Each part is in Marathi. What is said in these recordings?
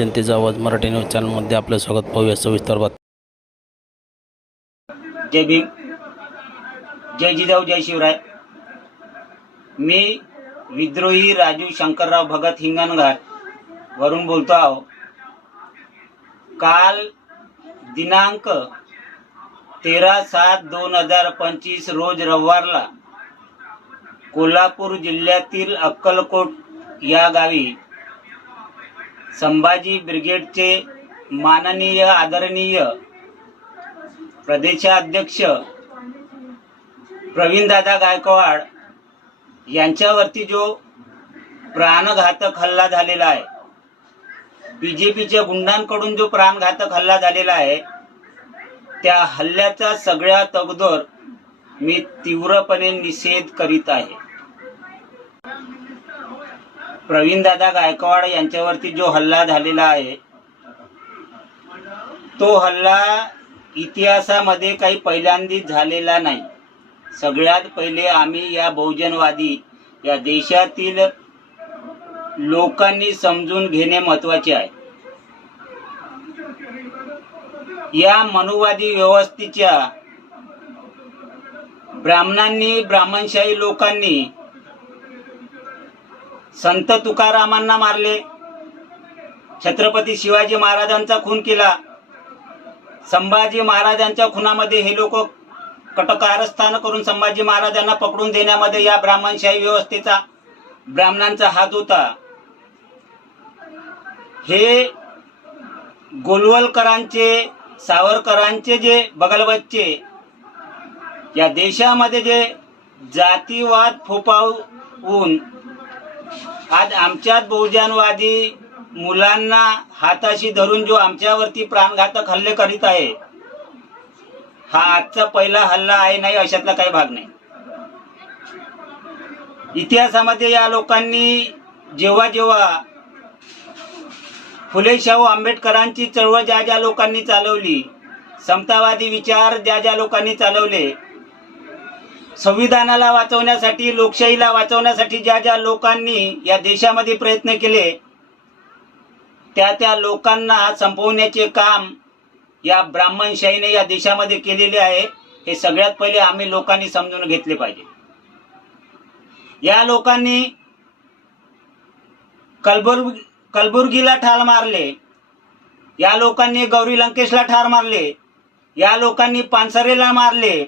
जनतेचा आवाज मराठी न्यूज चॅनलमध्ये आपलं स्वागत. पाहूया सविस्तर बात जय भीम. जय जिजाऊ जय शिवराय. मी विद्रोही राजू शंकरराव भगत हिंगणघाट वरून बोलतो आहो. काल दिनांक तेरा सात दोन हजार पंचवीस रोज रविवारला कोल्हापूर जिल्ह्यातील अक्कलकोट या गावी संभाजी ब्रिगेडचे माननीय आदरणीय प्रदेशाध्यक्ष प्रवीणदादा गायकवाड यांच्यावरती जो प्राणघातक हल्ला झालेला आहे बी जे पीच्या गुंडांकडून जो प्राणघातक हल्ला झालेला आहे त्या हल्ल्याचा सगळ्या तगदोर मी तीव्रपणे निषेध करीत आहे. प्रवीणदादा गायकवाड यांच्यावरती जो हल्ला झालेला आहे तो हल्ला इतिहासामध्ये काही पहिल्यांदाच झालेला नाही. सगळ्यात पहिले आम्ही या बहुजनवादी या देशातील लोकांनी समजून घेणे महत्त्वाचे आहे. या मनुवादी व्यवस्थेच्या ब्राह्मणांनी ब्राह्मणशाही लोकांनी संत तुकारामांना मारले. छत्रपती शिवाजी महाराजांचा खून केला. संभाजी महाराजांच्या खुनामध्ये हे लोक कटकारस्थान करून संभाजी महाराजांना पकडून देण्यामध्ये या ब्राह्मणशाही व्यवस्थेचा ब्राह्मणांचा हात होता. हे गोलवलकरांचे सावरकरांचे जे बगलबच्चे या देशामध्ये जे जातीवाद फोपावून आज आमच्यात बहुजनवादी मुलांना हाताशी धरून जो आमच्यावरती प्राणघातक हल्ले करीत आहे हा आजचा पहिला हल्ला आहे नाही अशातला काही भाग नाही. इतिहासामध्ये या लोकांनी जेव्हा जेव्हा फुले शाहू आंबेडकरांची चळवळ ज्या ज्या लोकांनी चालवली समतावादी विचार ज्या ज्या लोकांनी चालवले संविधानाला वाचवण्यासाठी लोकशाहीला वाचवण्यासाठी ज्या ज्या लोकांनी या देशामध्ये प्रयत्न केले त्या त्या लोकांना संपवण्याचे काम या ब्राह्मणशाहीने या देशामध्ये केलेले आहे हे सगळ्यात पहिले आम्ही लोकांनी समजून घेतले पाहिजे. या लोकांनी कलबुर्ग कलबुर्गीला ठार मारले या लोकांनी गौरी लंकेशला ठार मारले या लोकांनी पानसरेला मारले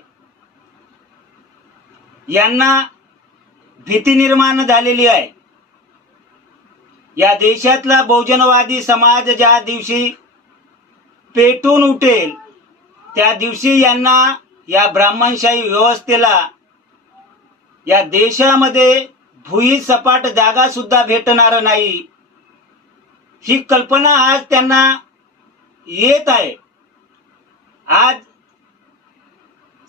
यांना भीती निर्माण झालेली आहे. या देशातला बहुजनवादी समाज ज्या दिवशी पेटून उठेल त्या दिवशी यांना या ब्राह्मणशाही व्यवस्थेला या देशामध्ये भुई सपाट जागा सुद्धा भेटणार नाही. ही कल्पना आज त्यांना येत आहे. आज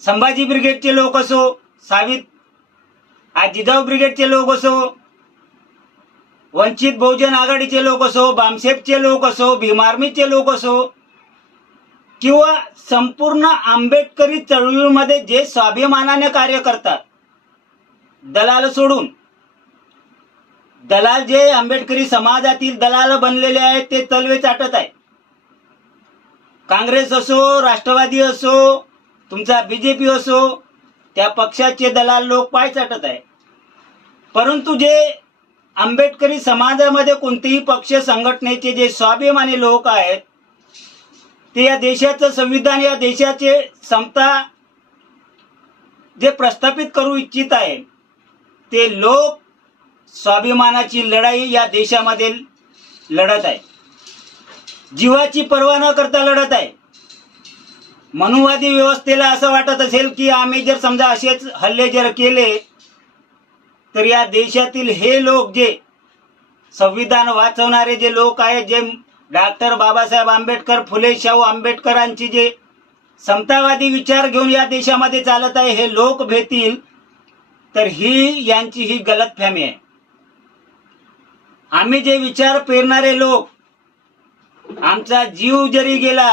संभाजी ब्रिगेडचे लोक असो सावित आज जिजाऊ ब्रिगेडचे लोक असो वंचित बहुजन आघाडीचे लोक असो बामसेपचे लोक असो भीमार्मीचे लोक असो किंवा संपूर्ण आंबेडकरी चळवळीमध्ये जे स्वाभिमानाने कार्य करतात दलाल सोडून. दलाल जे आंबेडकरी समाजातील दलाल बनलेले आहेत ते तलवे चाटत आहे काँग्रेस असो राष्ट्रवादी असो तुमचा बीजेपी असो त्या पक्षाचे दलाल लोक पाय चाटत आहे परंतु जे आंबेडकरी समाजामध्ये कोणतेही पक्ष संघटनेचे जे स्वाभिमानी लोक आहेत ते या देशाचं संविधान या देशाचे समता जे प्रस्थापित करू इच्छित आहे ते लोक स्वाभिमानाची लढाई या देशामध्ये लढत आहे जीवाची पर्वा न करता लढत आहे मनुवादी व्यवस्थेला असं वाटत असेल की आम्ही जर समजा असेच हल्ले जर केले तर या देशातील हे लोक जे संविधान वाचवणारे जे लोक आहेत जे डॉक्टर बाबासाहेब आंबेडकर फुले शाहू आंबेडकरांची जे समतावादी विचार घेऊन या देशामध्ये चालत आहे हे लोक भेतील तर ही यांची ही गलतफहमी आहे. आम्ही जे विचार पेरणारे लोक आमचा जीव जरी गेला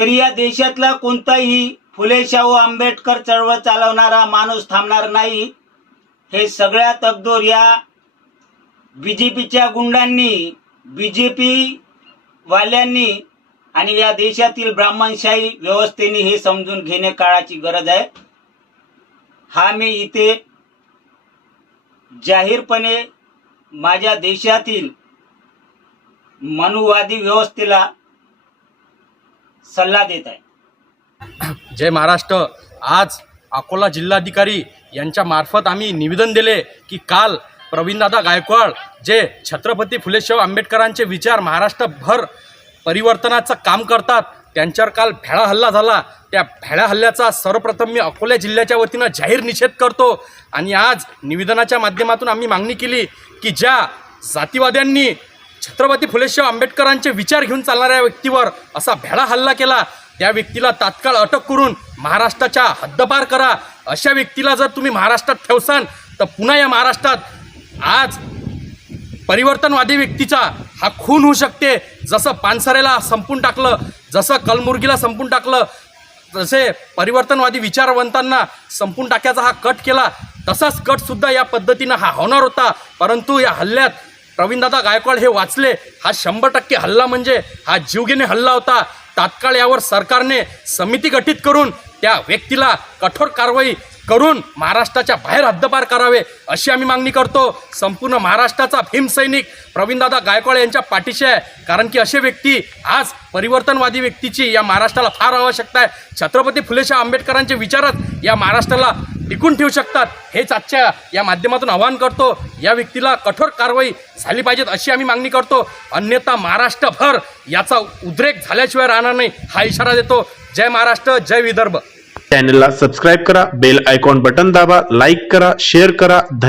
तरी या देशातला कोणताही फुले शाहू आंबेडकर चळवळ चालवणारा माणूस थांबणार नाही. हे सगळ्यात अगदोर या बी जे पीच्या गुंडांनी बी जे पी वाल्यांनी आणि या देशातील ब्राह्मणशाही व्यवस्थेने हे समजून घेणे काळाची गरज आहे. हा मी इथे जाहीरपणे माझ्या देशातील मनुवादी व्यवस्थेला सल्ला देत आहे. जय महाराष्ट्र. आज अकोला जिल्हाधिकारी यांच्या मार्फत आम्ही निवेदन दिले की काल प्रवीणदादा गायकवाड जे छत्रपती फुलेशाह आंबेडकरांचे विचार महाराष्ट्रभर परिवर्तनाचं काम करतात त्यांच्यावर काल भ्याडा हल्ला झाला. त्या भ्याडा हल्ल्याचा सर्वप्रथम मी अकोला जिल्ह्याच्या वतीनं जाहीर निषेध करतो आणि आज निवेदनाच्या माध्यमातून आम्ही मागणी केली की ज्या जातीवाद्यांनी छत्रपती फुलेशाह आंबेडकरांचे विचार घेऊन चालणाऱ्या व्यक्तीवर असा भ्याडा हल्ला केला. त्या व्यक्तीला तात्काळ अटक करून महाराष्ट्राच्या हद्दपार करा. अशा व्यक्तीला जर तुम्ही महाराष्ट्रात ठेवसाल तर पुन्हा या महाराष्ट्रात आज परिवर्तनवादी व्यक्तीचा हा खून होऊ शकते. जसं पानसरेला संपून टाकलं जसं कलमुर्गीला संपून टाकलं जसे परिवर्तनवादी विचारवंतांना संपून टाकायचा हा कट केला तसाच कटसुद्धा या पद्धतीनं हा होणार होता. परंतु या हल्ल्यात प्रवीणदादा गायकवाड हे वाचले. हा शंभर टक्के हल्ला म्हणजे हा जीवघेणे हल्ला होता. तात्काळ यावर सरकारने समिती गठीत करून त्या व्यक्तीला कठोर कारवाई करून महाराष्ट्राच्या बाहेर हद्दपार करावे अशी आम्ही मागणी करतो. संपूर्ण महाराष्ट्राचा भीमसैनिक प्रवीणदादा गायकवाड यांच्या पाठीशी आहे. कारण की असे व्यक्ती आज परिवर्तनवादी व्यक्तीची या महाराष्ट्राला फार आवश्यकता आहे. छत्रपती फुलेशाह आंबेडकरांचे विचारच या महाराष्ट्राला टिकून ठेवू शकतात. हेच आजच्या या माध्यमातून आवाहन करतो. या व्यक्तीला कठोर कारवाई झाली पाहिजेत अशी आम्ही मागणी करतो. अन्यथा महाराष्ट्रभर याचा उद्रेक झाल्याशिवाय राहणार नाही हा इशारा देतो. जय महाराष्ट्र जय विदर्भ. चॅनलला सबस्क्राईब करा बेल आयकॉन बटन दाबा लाईक करा शेअर करा. धन्यवाद.